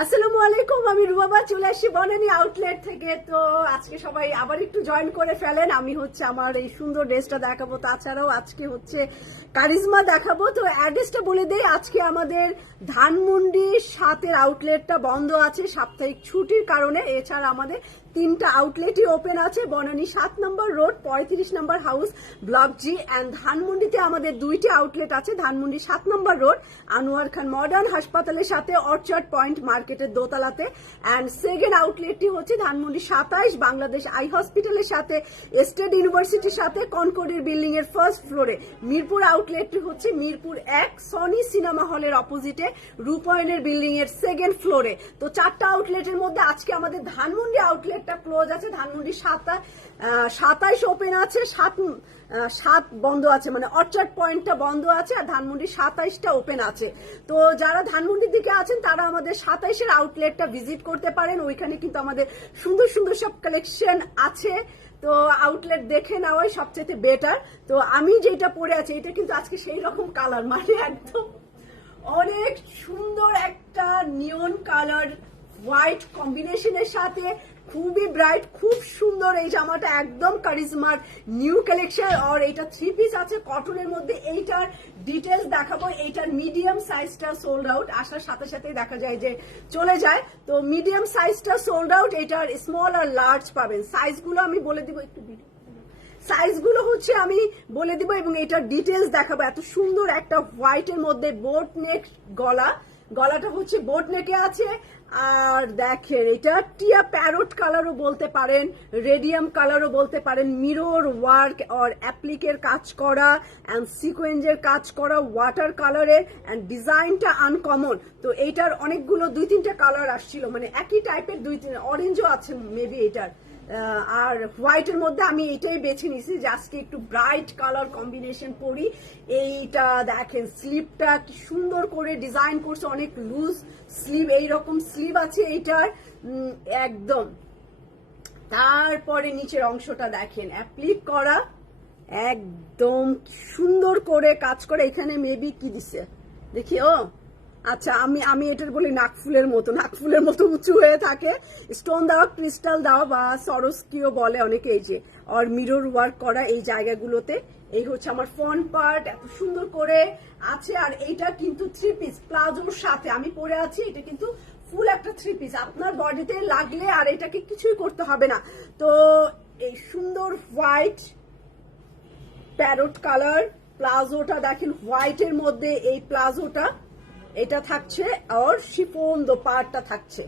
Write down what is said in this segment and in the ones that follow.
আসসালামু আলাইকুম, আমি রুবাবা চলে আসছি বনানী আউটলেট থেকে। তো আজকে সবাই আবার একটু জয়েন করে ফেলেন। আমি হচ্ছে আমার এই সুন্দর ড্রেসটা দেখাবো, তাছাড়াও আজকে হচ্ছে কারিজমা দেখাবো। তো অ্যাড্রেসটা বলে দেই, আজকে আমাদের ধানমন্ডির 7-এর আউটলেটটা বন্ধ আছে সাপ্তাহিক ছুটির কারণে। এছাড়া আমাদের 3টা আউটলেটই ওপেন আছে, বনানী 7 নম্বর রোড 35 নম্বর হাউস ব্লক জি, অ্যান্ড ধানমন্ডিতে আমাদের 2টি আউটলেট আছে। ধানমন্ডি 7 নম্বর রোড আনোয়ার খান মডার্ন হাসপাতালের সাথে অর্চার্ড পয়েন্ট মার্কেটের দোতলাতে, অ্যান্ড সেকেন্ড আউটলেটটি হচ্ছে ধানমন্ডি 27 বাংলাদেশ আই হসপিটালের সাথে স্টেট ইউনিভার্সিটির সাথে কনকর্ডের বিল্ডিং এর ফার্স্ট ফ্লোরে। মিরপুর আউটলেটটি হচ্ছে মিরপুর 1 সনি সিনেমা হলের অপোজিটে রূপায়ণের বিল্ডিং এর সেকেন্ড ফ্লোরে। তো 4টা আউটলেটের মধ্যে আজকে আমাদের ধানমন্ডি আউটলেটটা ক্লোজ আছে। ধানমন্ডি 27 ওপেন আছে, 7 বন্ধ আছে, মানে অর্চার্ড পয়েন্টটা বন্ধ আছে, আর ধানমন্ডি 27টা ওপেন আছে। তো যারা ধানমন্ডির দিকে আছেন তারা আমাদের 27-এর আউটলেটটা ভিজিট করতে পারেন। ওইখানে কিন্তু আমাদের সুন্দর সুন্দর সব কালেকশন আছে। তো আউটলেট দেখে নেওয়াই সবচেয়ে বেটার। তো আমি যেটা পরে আছি এটা কিন্তু আজকে সেই রকম কালার, মানে একদম অনেক সুন্দর একটা নিয়ন কালার হোয়াইট কম্বিনেশনের সাথে, খুবই ব্রাইট, খুব সুন্দর এই জামাটা, একদম কারিজমার নিউ কালেকশন। আর এটা 3 পিস আছে কটনের মধ্যে। এইটার ডিটেলস দেখাবো। এইটার মিডিয়াম সাইজটা সোল্ড আউট, আসার সাথে সাথে দেখা যায় যে চলে যায়। তো মিডিয়াম সাইজটা সোল্ড আউট, এটার স্মল আর লার্জ পাবেন। সাইজগুলো আমি বলে দিব, একটু সাইজগুলো হচ্ছে আমি বলে দিব এবং এটার ডিটেলস দেখাবো। এত সুন্দর একটা হোয়াইটের মধ্যে বোট নেক গলাটা হচ্ছে বোট নেকে আছে। আর দেখেন এটা টিয়া প্যারোট কালারও বলতে পারেন, রেডিয়াম কালারও বলতে পারেন। মিরর ওয়ার্ক আর অ্যাপ্লিকের কাজ করা অ্যান্ড সিকোয়েন্সের কাজ করা ওয়াটার কালারের, অ্যান্ড ডিজাইনটা আনকমন। তো এইটার অনেকগুলো 2-3টা কালার আসছিল, মানে একই টাইপের 2-3 অরেঞ্জও আছে মেবি এটার। আর হোয়াইটের মধ্যে আমি এটাই বেছে নিছি যে আজকে একটু ব্রাইট কালার কম্বিনেশন পরি। এইটা দেখেন স্লিভটা কি সুন্দর করে ডিজাইন করছে, অনেক লুজ স্লিভ, এইরকম স্লিভ আছে এইটার একদম। তারপরে নিচের অংশটা দেখেন অ্যাপ্লিক করা, একদম সুন্দর করে কাজ করে। এখানে মেবি কি দিছে দেখি, ও আচ্ছা, আমি এটার বলি নাকফুলের মতো উঁচু হয়ে থাকে। স্টোন দেওয়া, ক্রিস্টাল দেওয়া বা সরস্কিও বলে অনেকে। এই যে আর মিরর ওয়ার্ক করা এই জায়গাগুলোতে। এই হচ্ছে আমার ফ্রন্ট পার্ট, এত সুন্দর করে আছে। আর এইটা কিন্তু 3 পিস প্লাজোর সাথে আমি পরে আছি। এটা কিন্তু ফুল একটা 3 পিস, আপনার বডিতে লাগলে আর এটাকে কিছুই করতে হবে না। তো এই সুন্দর হোয়াইট প্যারোট কালার প্লাজোটা দেখেন, হোয়াইটের মধ্যে এই প্লাজোটা এটা থাকছে। আর শিফন দোপাট্টা থাকছে,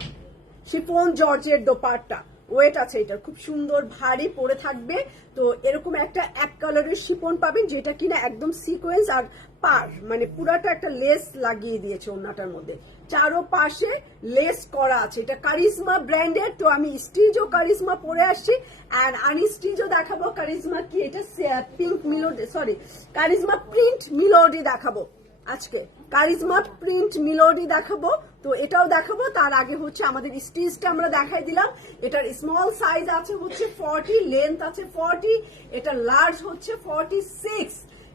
শিফন জর্জের দোপাট্টা ওয়েট আছে। এটা খুব সুন্দর ভারী পরে থাকবে। তো এরকম একটা এক কালারের শিফন পাবেন, যেটা কিনা একদম সিকোয়েন্স আর পার, মানে পুরাটা একটা লেস লাগিয়ে দিয়েছে ওন্নাটার মধ্যে, চারো পাশে লেস করা আছে। এটা কারিজমা ব্র্যান্ডের। তো আমি স্টিজও কারিজমা পরে আসছি, অ্যান্ড আনস্টিজও দেখাবো। কারিজমা কি এটা পিঙ্ক মিলোডি, সরি কারিজমা প্রিন্ট মিলোডি দেখাবো আজকে। কারিজমা প্রিন্ট মিলোডি দেখাবো, তো এটাও দেখাবো। তার আগে হচ্ছে আমাদের স্টিচটা আমরা দেখাই দিলাম। এটার স্মল সাইজ আছে হচ্ছে 40, লেন্থ আছে 40, এটা লার্জ হচ্ছে 46।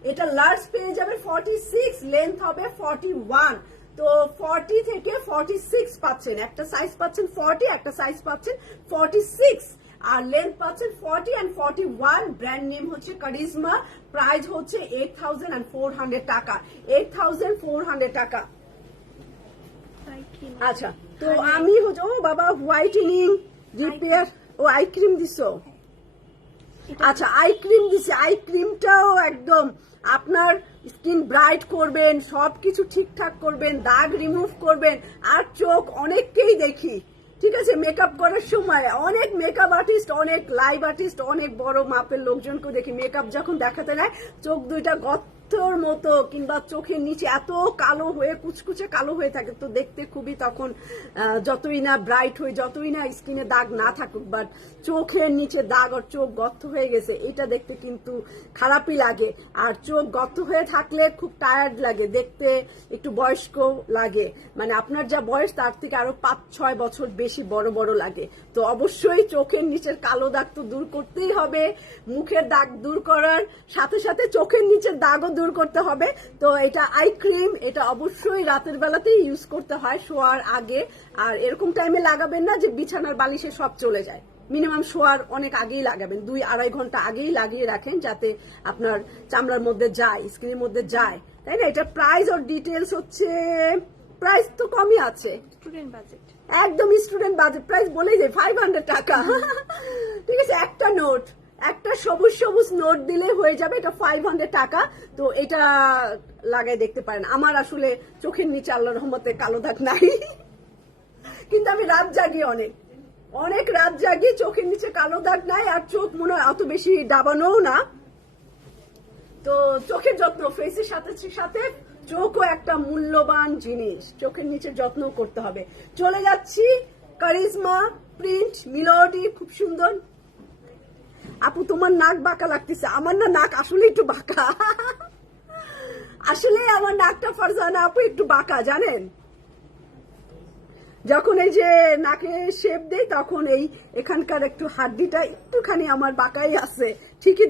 এটা লার্জ পেয়ে যাবে 46, লেন্থ হবে 41। তো 40 থেকে 46 পাচ্ছেন, একটা সাইজ পাচ্ছেন 40, একটা সাইজ পাচ্ছেন 46, আর লেন্থ পাচ্ছেন 40 and 41। ব্র্যান্ড নেম হচ্ছে কারিজমা। প্রাইস হচ্ছে 8,400 টাকা, 8,400 টাকা। আচ্ছা, তো আমি হচ্ছে, ও বাবা হোয়াইটেনিং রিপেয়ার, ও আই ক্রিম দিছো। আচ্ছা, আই ক্রিম দিছে। আই ক্রিমটাও একদম আপনার স্কিন ব্রাইট করবেন, সবকিছু ঠিকঠাক করবেন, দাগ রিমুভ করবেন। আর চোখ অনেককেই দেখি, ঠিক আছে, মেকআপ করার সময় অনেক মেকআপ আর্টিস্ট, অনেক লাইভ আর্টিস্ট, অনেক বড় মাপের লোকজনকে দেখি মেকআপ যখন দেখাতে নেয় চোখ দুইটা গর্তর মতো কিংবা চোখের নিচে এত কালো হয়ে কুচকুচে কালো হয়ে থাকে। তো দেখতে খুবই তখন যতই না ব্রাইট হয়ে, যতই না স্কিনে দাগ না থাকুক, বাট চোখের নিচে দাগ আর চোখ গর্ত হয়ে গেছে, এটা দেখতে কিন্তু খারাপই লাগে। আর চোখ গর্ত হয়ে থাকলে খুব টায়ার্ড লাগে, দেখতে একটু বয়স্ক লাগে, মানে আপনার যা বয়স তার থেকে আরো 5-6 বছর বেশি বড় বড় লাগে। তো অবশ্যই চোখের নিচের কালো দাগ তো দূর করতেই হবে। মুখের দাগ দূর করার সাথে সাথে চোখের নিচের দাগও দূর করতে হবে। তো এটা আই ক্রিম, এটা অবশ্যই রাতের বেলাতেই ইউজ করতে হয় শোয়ার আগে। আর এরকম টাইমে লাগাবেন না যে বিছানার বালিশে সব চলে যায়। মিনিমাম শোয়ার অনেক আগেই লাগাবেন, 2-2.5 ঘন্টা আগেই লাগিয়ে রাখেন যাতে আপনার চামড়ার মধ্যে যায়, স্কিনের মধ্যে যায়, তাই না? এটা প্রাইস আর ডিটেলস হচ্ছে, প্রাইস তো কমই আছে, স্টুডেন্ট বাজেট, একদম স্টুডেন্ট বাজেট প্রাইস বলেই যায় 500 টাকা। ঠিক আছে, একটা নোট, একটা সবুজ সবুজ নোট দিলে হয়ে যাবে, এটা 500 টাকা। তো এটা লাগাই দেখতে পারেন। আমার আসলে চোখের নিচে আল্লাহর রহমতে কালো দাগ নাই, কিন্তু আমি রাত জাগি, অনেক অনেক রাত জাগি, চোখের নিচে কালো দাগ নাই, আর চোখ মনে হয় অত বেশি ডাবানোও না। তো চোখের যত্ন ফেসের সাথে সাথে চোখও একটা মূল্যবান জিনিস, চোখের নিচে যত্ন করতে হবে। চলে যাচ্ছি কারিজমা প্রিন্ট মিলোডি, খুব সুন্দর। আপু তোমার নাক বাঁকা লাগতেছে। আমার না নাক আসলে একটু বাঁকা, আসলে আমার নাকটা ফারজানা আপু একটু বাঁকা, জানেন? যখন এই যে নাকে শেপ দেই তখন এই এখানকার একটু হাড্ডিটা একটুখানি আমার বাঁকাই আছে, ঠিকই